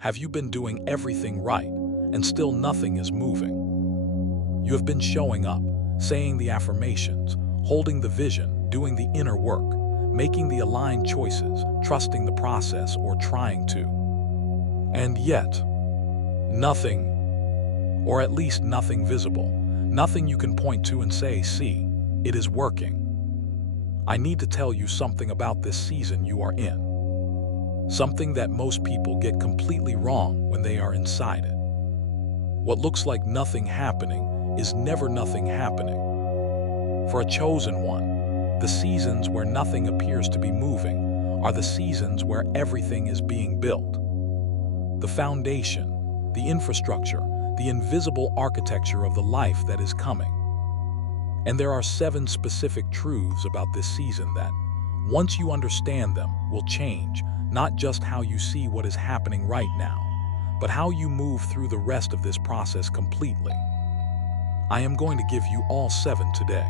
Have you been doing everything right and still nothing is moving? You have been showing up, saying the affirmations, holding the vision, doing the inner work, making the aligned choices, trusting the process, or trying to. And yet, nothing, or at least nothing visible, nothing you can point to and say, see, it is working. I need to tell you something about this season you are in. Something that most people get completely wrong when they are inside it. What looks like nothing happening is never nothing happening. For a chosen one, the seasons where nothing appears to be moving are the seasons where everything is being built. The foundation, the infrastructure, the invisible architecture of the life that is coming. And there are 7 specific truths about this season that, once you understand them, will change not just how you see what is happening right now, but how you move through the rest of this process completely. I am going to give you all 7 today.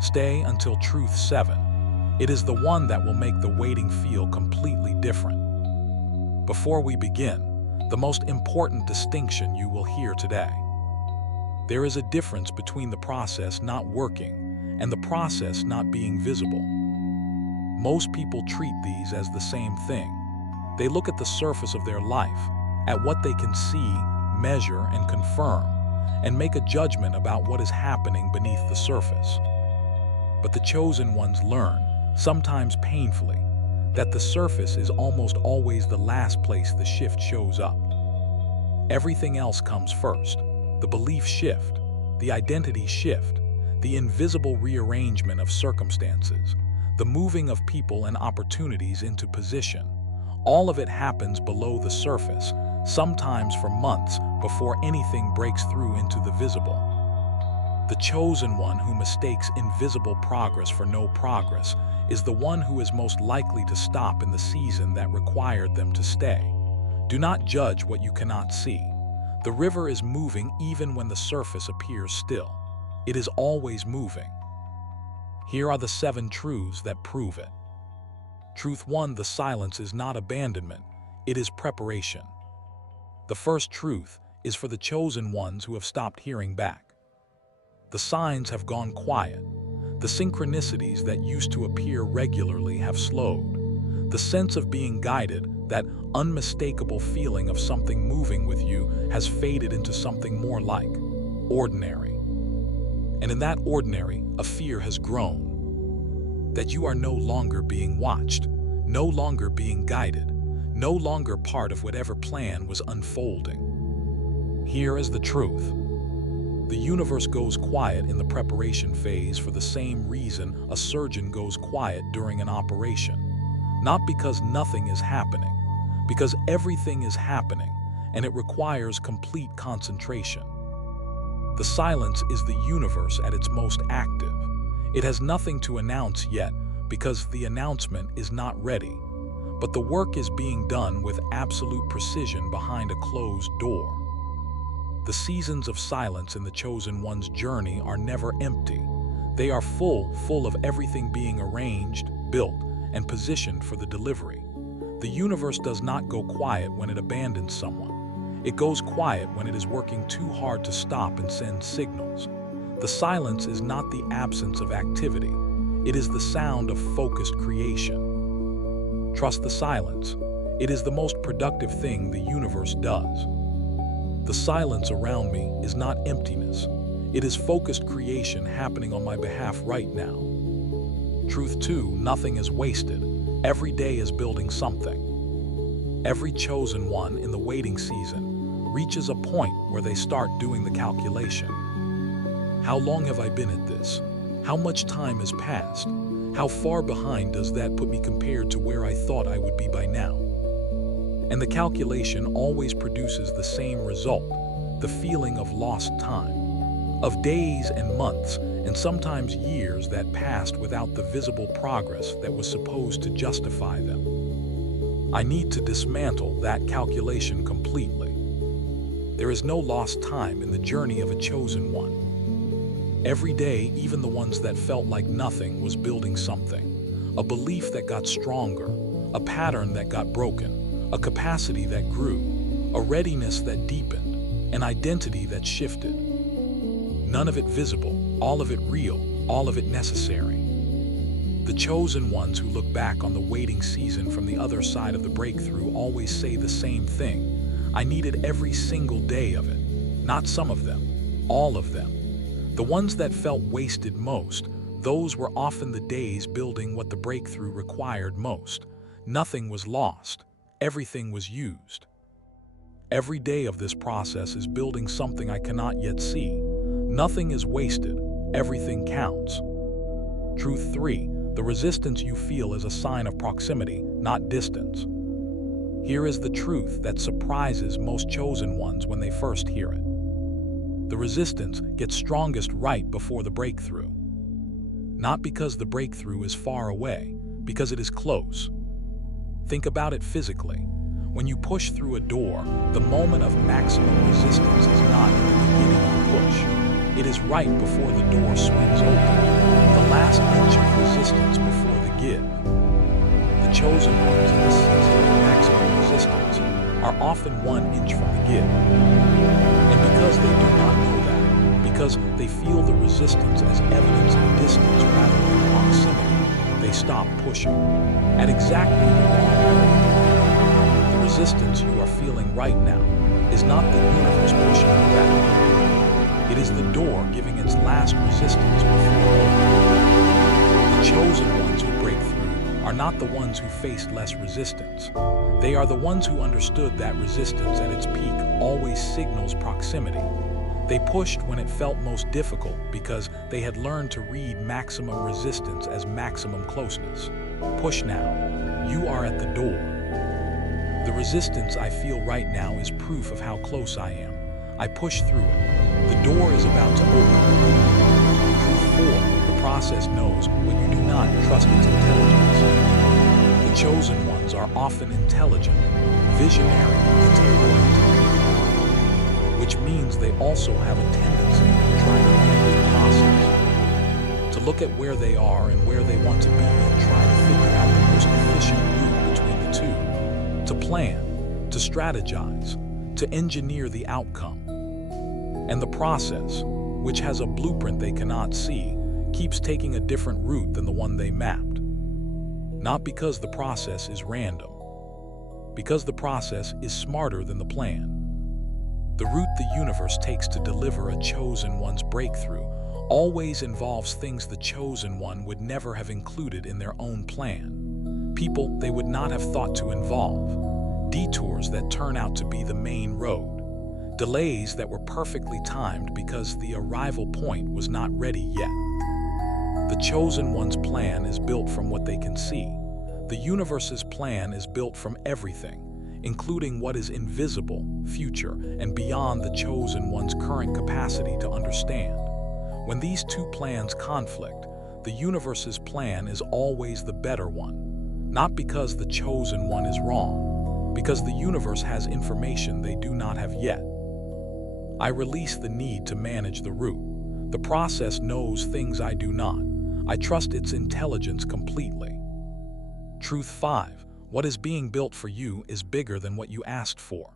Stay until truth 7. It is the one that will make the waiting feel completely different. Before we begin, the most important distinction you will hear today. There is a difference between the process not working and the process not being visible. Most people treat these as the same thing. They look at the surface of their life, at what they can see, measure, and confirm, and make a judgment about what is happening beneath the surface. But the chosen ones learn, sometimes painfully, that the surface is almost always the last place the shift shows up. Everything else comes first: the belief shift, the identity shift, the invisible rearrangement of circumstances, the moving of people and opportunities into position. All of it happens below the surface, sometimes for months before anything breaks through into the visible. The chosen one who mistakes invisible progress for no progress is the one who is most likely to stop in the season that required them to stay. Do not judge what you cannot see. The river is moving even when the surface appears still. It is always moving. Here are the 7 truths that prove it. Truth 1: the silence is not abandonment, it is preparation. The first truth is for the chosen ones who have stopped hearing back. The signs have gone quiet. The synchronicities that used to appear regularly have slowed. The sense of being guided, that unmistakable feeling of something moving with you, has faded into something more like ordinary. And in that ordinary, a fear has grown. That you are no longer being watched, no longer being guided, no longer part of whatever plan was unfolding. Here is the truth. The universe goes quiet in the preparation phase for the same reason a surgeon goes quiet during an operation. Not because nothing is happening, because everything is happening, and it requires complete concentration. The silence is the universe at its most active. It has nothing to announce yet because the announcement is not ready. But the work is being done with absolute precision behind a closed door. The seasons of silence in the chosen one's journey are never empty. They are full of everything being arranged, built, and positioned for the delivery. The universe does not go quiet when it abandons someone. It goes quiet when it is working too hard to stop and send signals. The silence is not the absence of activity. It is the sound of focused creation. Trust the silence. It is the most productive thing the universe does. The silence around me is not emptiness. It is focused creation happening on my behalf right now. Truth 2: nothing is wasted. Every day is building something. Every chosen one in the waiting season reaches a point where they start doing the calculation. How long have I been at this? How much time has passed? How far behind does that put me compared to where I thought I would be by now? And the calculation always produces the same result: the feeling of lost time, of days and months, and sometimes years that passed without the visible progress that was supposed to justify them. I need to dismantle that calculation completely. There is no lost time in the journey of a chosen one. Every day, even the ones that felt like nothing, was building something. A belief that got stronger, a pattern that got broken, a capacity that grew, a readiness that deepened, an identity that shifted. None of it visible, all of it real, all of it necessary. The chosen ones who look back on the waiting season from the other side of the breakthrough always say the same thing. I needed every single day of it. Not some of them, all of them. The ones that felt wasted most, those were often the days building what the breakthrough required most. Nothing was lost. Everything was used. Every day of this process is building something I cannot yet see. Nothing is wasted. Everything counts. Truth 3. The resistance you feel is a sign of proximity, not distance. Here is the truth that surprises most chosen ones when they first hear it. The resistance gets strongest right before the breakthrough. Not because the breakthrough is far away, because it is close. Think about it physically. When you push through a door, the moment of maximum resistance is not at the beginning of the push. It is right before the door swings open, the last inch of resistance before the give. The chosen ones in the season of maximum resistance are often 1 inch from the give. And because they do not know that, because they feel the resistance as evidence of distance rather than proximity, they stop pushing at exactly the wrong moment. The resistance you are feeling right now is not the universe pushing you back. It is the door giving its last resistance before opening. The chosen ones who break through are not the ones who faced less resistance. They are the ones who understood that resistance at its peak always signals proximity. They pushed when it felt most difficult because they had learned to read maximum resistance as maximum closeness. Push now. You are at the door. The resistance I feel right now is proof of how close I am. I push through it. The door is about to open. Truth 4. The process knows when you do not trust its intelligence. The chosen ones are often intelligent, visionary, detail-oriented people, which means they also have a tendency to try to manage the process, to look at where they are and where they want to be and try to figure out the most efficient route between the two, to plan, to strategize, to engineer the outcome. And the process, which has a blueprint they cannot see, keeps taking a different route than the one they mapped. Not because the process is random, because the process is smarter than the plan. The route the universe takes to deliver a chosen one's breakthrough always involves things the chosen one would never have included in their own plan. People they would not have thought to involve. Detours that turn out to be the main road. Delays that were perfectly timed because the arrival point was not ready yet. The chosen one's plan is built from what they can see. The universe's plan is built from everything, including what is invisible, future, and beyond the chosen one's current capacity to understand. When these two plans conflict, the universe's plan is always the better one, not because the chosen one is wrong, because the universe has information they do not have yet. I release the need to manage the route. The process knows things I do not. I trust its intelligence completely. Truth 5. What is being built for you is bigger than what you asked for.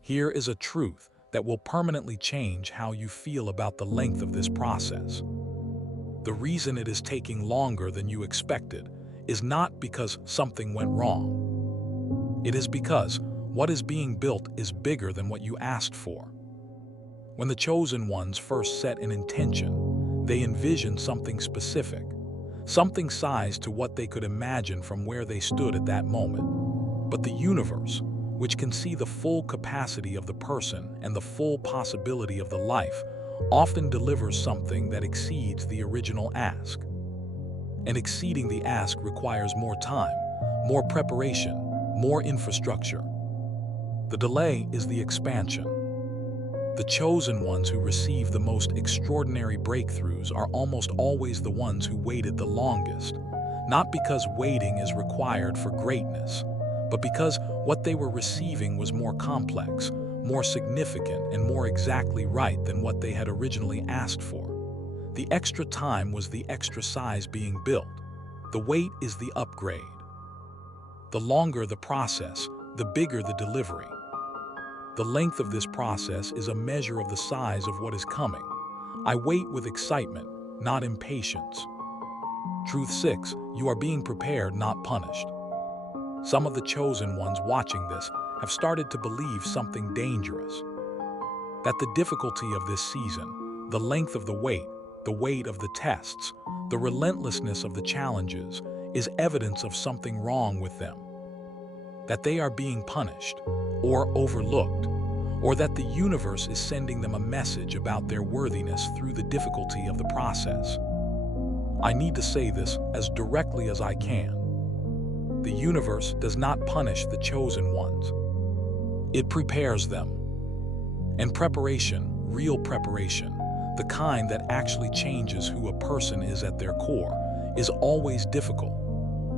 Here is a truth that will permanently change how you feel about the length of this process. The reason it is taking longer than you expected is not because something went wrong. It is because what is being built is bigger than what you asked for. When the chosen ones first set an intention, they envisioned something specific, something sized to what they could imagine from where they stood at that moment. But the universe, which can see the full capacity of the person and the full possibility of the life, often delivers something that exceeds the original ask. And exceeding the ask requires more time, more preparation, more infrastructure. The delay is the expansion. The chosen ones who receive the most extraordinary breakthroughs are almost always the ones who waited the longest, not because waiting is required for greatness, but because what they were receiving was more complex, more significant, and more exactly right than what they had originally asked for. The extra time was the extra size being built. The wait is the upgrade. The longer the process, the bigger the delivery. The length of this process is a measure of the size of what is coming. I wait with excitement, not impatience. Truth 6. You are being prepared, not punished. Some of the chosen ones watching this have started to believe something dangerous. That the difficulty of this season, the length of the weight of the tests, the relentlessness of the challenges, is evidence of something wrong with them. That they are being punished, or overlooked, or that the universe is sending them a message about their worthiness through the difficulty of the process. I need to say this as directly as I can. The universe does not punish the chosen ones. It prepares them. And preparation, real preparation, the kind that actually changes who a person is at their core, is always difficult.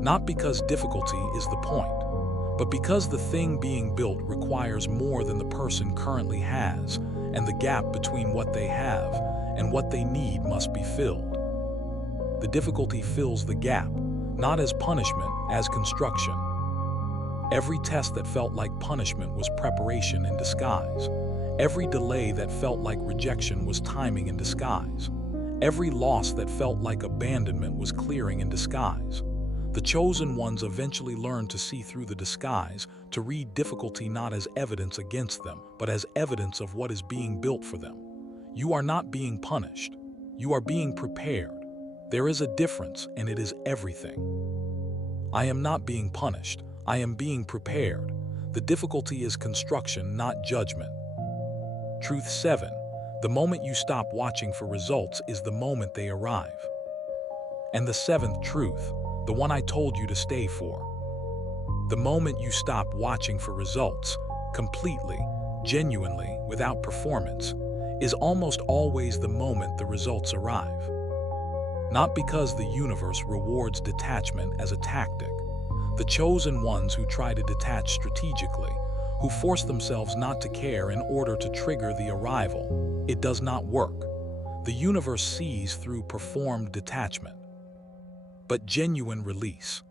Not because difficulty is the point, but because the thing being built requires more than the person currently has, and the gap between what they have and what they need must be filled. The difficulty fills the gap, not as punishment, as construction. Every test that felt like punishment was preparation in disguise. Every delay that felt like rejection was timing in disguise. Every loss that felt like abandonment was clearing in disguise. The chosen ones eventually learned to see through the disguise, to read difficulty not as evidence against them, but as evidence of what is being built for them. You are not being punished. You are being prepared. There is a difference, and it is everything. I am not being punished. I am being prepared. The difficulty is construction, not judgment. Truth 7. The moment you stop watching for results is the moment they arrive. And the seventh truth, the one I told you to stay for. The moment you stop watching for results, completely, genuinely, without performance, is almost always the moment the results arrive. Not because the universe rewards detachment as a tactic. The chosen ones who try to detach strategically, who force themselves not to care in order to trigger the arrival, it does not work. The universe sees through performed detachment. But genuine release,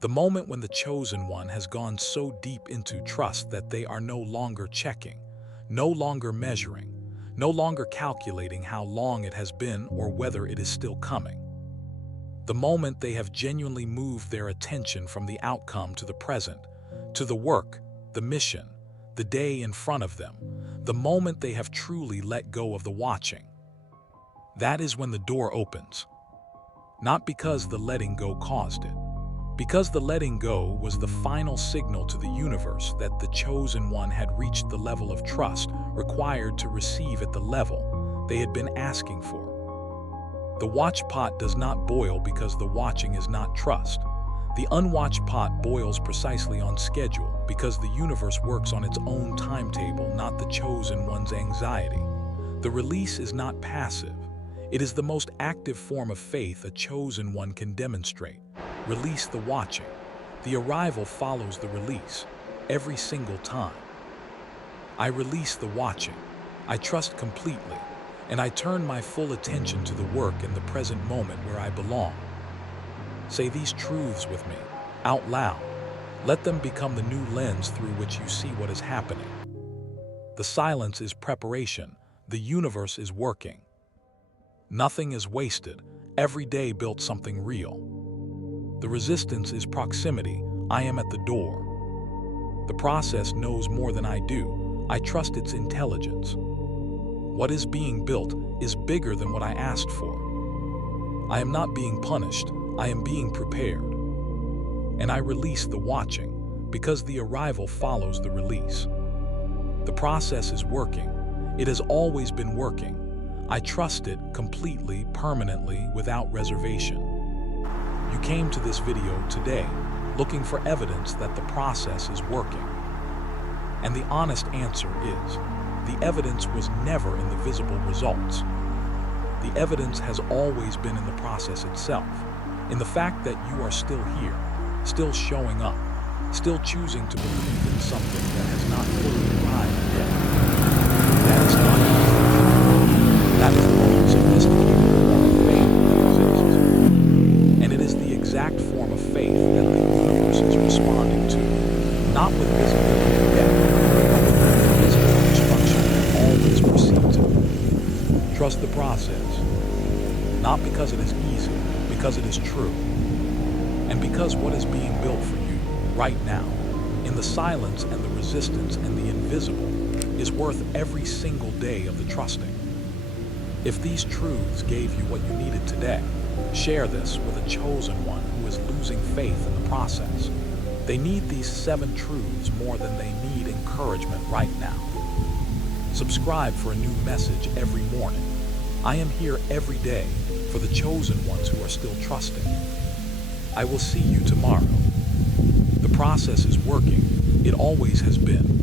the moment when the chosen one has gone so deep into trust that they are no longer checking, no longer measuring, no longer calculating how long it has been or whether it is still coming. The moment they have genuinely moved their attention from the outcome to the present, to the work, the mission, the day in front of them, the moment they have truly let go of the watching. That is when the door opens. Not because the letting go caused it, because the letting go was the final signal to the universe that the chosen one had reached the level of trust required to receive at the level they had been asking for. The watch pot does not boil because the watching is not trust. The unwatched pot boils precisely on schedule because the universe works on its own timetable, not the chosen one's anxiety. The release is not passive. It is the most active form of faith a chosen one can demonstrate. Release the watching. The arrival follows the release, every single time. I release the watching. I trust completely, and I turn my full attention to the work in the present moment where I belong. Say these truths with me, out loud. Let them become the new lens through which you see what is happening. The silence is preparation. The universe is working. Nothing is wasted. Every day built something real. The resistance is proximity. I am at the door. The process knows more than I do. I trust its intelligence. What is being built is bigger than what I asked for. I am not being punished. I am being prepared. And I release the watching because the arrival follows the release. The process is working. It has always been working. I trust it completely, permanently, without reservation. You came to this video today looking for evidence that the process is working. And the honest answer is, the evidence was never in the visible results. The evidence has always been in the process itself, in the fact that you are still here, still showing up, still choosing to believe in something that has not fully arrived yet. That is not easy. That is the most sophisticated form of faith that exists. And it is the exact form of faith that the universe is responding to, not with visibility, process. Not because it is easy, because it is true. And because what is being built for you right now, in the silence and the resistance and the invisible, is worth every single day of the trusting. If these truths gave you what you needed today, share this with a chosen one who is losing faith in the process. They need these 7 truths more than they need encouragement right now. Subscribe for a new message every morning. I am here every day for the chosen ones who are still trusting. I will see you tomorrow. The process is working. It always has been.